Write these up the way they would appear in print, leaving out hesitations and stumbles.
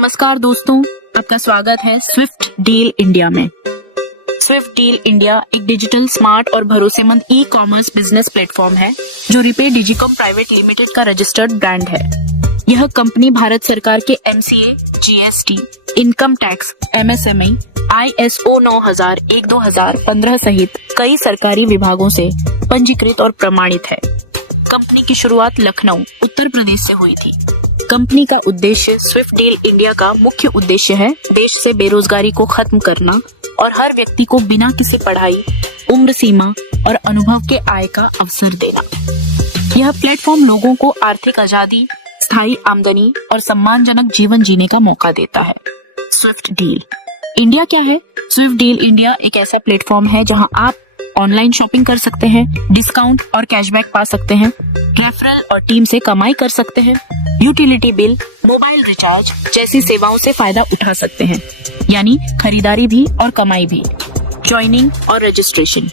नमस्कार दोस्तों, आपका स्वागत है स्विफ्ट डील इंडिया में। स्विफ्ट डील इंडिया एक डिजिटल, स्मार्ट और भरोसेमंद ई कॉमर्स बिजनेस प्लेटफॉर्म है जो रिपे डिजिकॉम प्राइवेट लिमिटेड का रजिस्टर्ड ब्रांड है। यह कंपनी भारत सरकार के MCA, GST, income tax, MSME, ISO 9001-2015 सहित कई सरकारी विभागों से पंजीकृत और प्रमाणित है। कंपनी की शुरुआत लखनऊ, उत्तर प्रदेश से हुई थी। कंपनी का उद्देश्य स्विफ्ट डील इंडिया का मुख्य उद्देश्य है देश से बेरोजगारी को खत्म करना और हर व्यक्ति को बिना किसी पढ़ाई, उम्र सीमा और अनुभव के आय का अवसर देना। यह प्लेटफॉर्म लोगों को आर्थिक आजादी, स्थायी आमदनी और सम्मानजनक जीवन जीने का मौका देता है। स्विफ्ट डील इंडिया क्या है? स्विफ्ट डील इंडिया एक ऐसा प्लेटफॉर्म है जहां आप ऑनलाइन शॉपिंग कर सकते हैं, डिस्काउंट और कैशबैक पा सकते हैं, रेफरल और टीम से कमाई कर सकते हैं, यूटिलिटी बिल, मोबाइल रिचार्ज जैसी सेवाओं से फायदा उठा सकते हैं, यानी खरीदारी भी और कमाई भी। ज्वाइनिंग और रजिस्ट्रेशन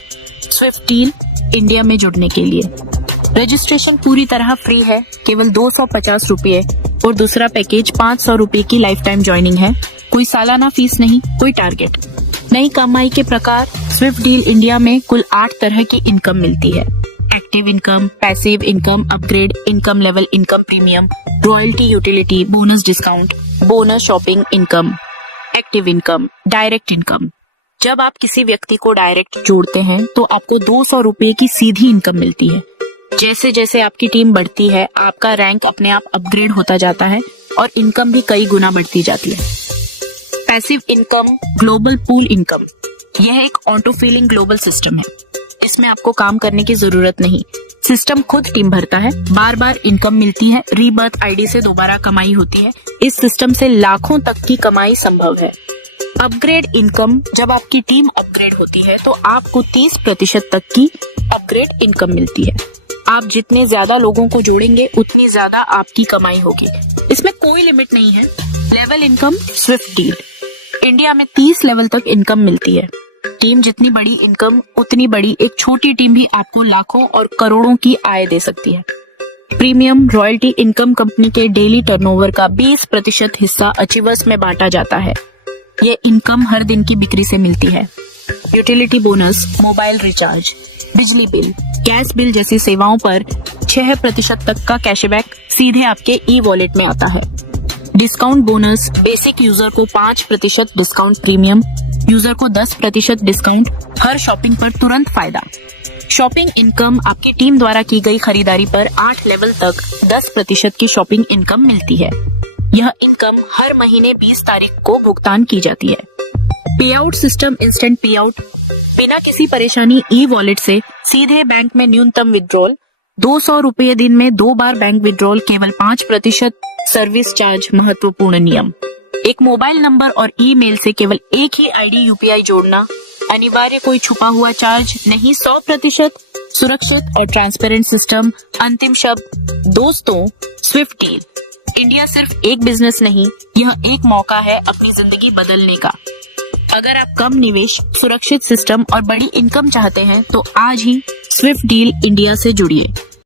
स्विफ्ट डील इंडिया में जुड़ने के लिए रजिस्ट्रेशन पूरी तरह फ्री है, केवल 250 रुपये, और दूसरा पैकेज 500 रुपये की लाइफ टाइम ज्वाइनिंग है। कोई सालाना फीस नहीं, कोई टारगेट। नई कमाई के प्रकार स्विफ्ट डील इंडिया में कुल 8 तरह की इनकम मिलती है। Active income, passive income, upgrade income, level income, premium, royalty, utility, bonus discount, bonus shopping income, active income, direct income. जब आप किसी व्यक्ति को डायरेक्ट जोड़ते हैं तो आपको 200 रुपये की सीधी इनकम मिलती है। जैसे जैसे आपकी टीम बढ़ती है, आपका रैंक अपने आप अपग्रेड होता जाता है और इनकम भी कई गुना बढ़ती जाती है। Passive income, global pool income, यह एक ऑटो फिलिंग ग्लोबल सिस्टम है। इसमें आपको काम करने की जरूरत नहीं, सिस्टम खुद टीम भरता है, बार बार इनकम मिलती है, रीबर्थ आईडी से दोबारा कमाई होती है। इस सिस्टम से लाखों तक की कमाई संभव है। अपग्रेड इनकम, जब आपकी टीम अपग्रेड होती है तो आपको 30% तक की अपग्रेड इनकम मिलती है। आप जितने ज्यादा लोगों को जोड़ेंगे उतनी ज्यादा आपकी कमाई होगी। इसमें कोई लिमिट नहीं है। Level income Swift deal India में 30 लेवल तक इनकम मिलती है। टीम जितनी बड़ी इनकम उतनी बड़ी एक छोटी टीम भी आपको लाखों और करोड़ों की आय दे सकती है। प्रीमियम रॉयल्टी इनकम, कंपनी के डेली टर्नओवर का 20% हिस्सा अचीवर्स में बांटा जाता है। ये इनकम हर दिन की बिक्री से मिलती है। यूटिलिटी बोनस, मोबाइल रिचार्ज, बिजली बिल, गैस बिल जैसी सेवाओं पर 6% तक का कैशबैक सीधे आपके ई वॉलेट में आता है। डिस्काउंट बोनस, बेसिक यूजर को 5% डिस्काउंट, प्रीमियम यूजर को 10% डिस्काउंट, हर शॉपिंग पर तुरंत फायदा। शॉपिंग इनकम, आपकी टीम द्वारा की गई खरीदारी पर 8 लेवल तक 10% की शॉपिंग इनकम मिलती है। यह इनकम हर महीने 20 तारीख को भुगतान की जाती है। पे आउट सिस्टम, इंस्टेंट पे आउट, बिना किसी परेशानी ई वॉलेट से सीधे बैंक में न्यूनतम विड्रॉल, 200 रुपये दिन में 2 बार बैंक विड्रॉल, केवल 5% सर्विस चार्ज। महत्वपूर्ण नियम, एक मोबाइल नंबर और ईमेल से केवल एक ही आईडी UPI जोड़ना, अनिवार्य कोई छुपा हुआ चार्ज नहीं, 100% सुरक्षित और ट्रांसपेरेंट सिस्टम। अंतिम शब्द दोस्तों, स्विफ्ट डील इंडिया सिर्फ एक बिजनेस नहीं, यह एक मौका है अपनी जिंदगी बदलने का। अगर आप कम निवेश, सुरक्षित सिस्टम और बड़ी इनकम चाहते हैं तो आज ही स्विफ्ट डील इंडिया से जुड़िए।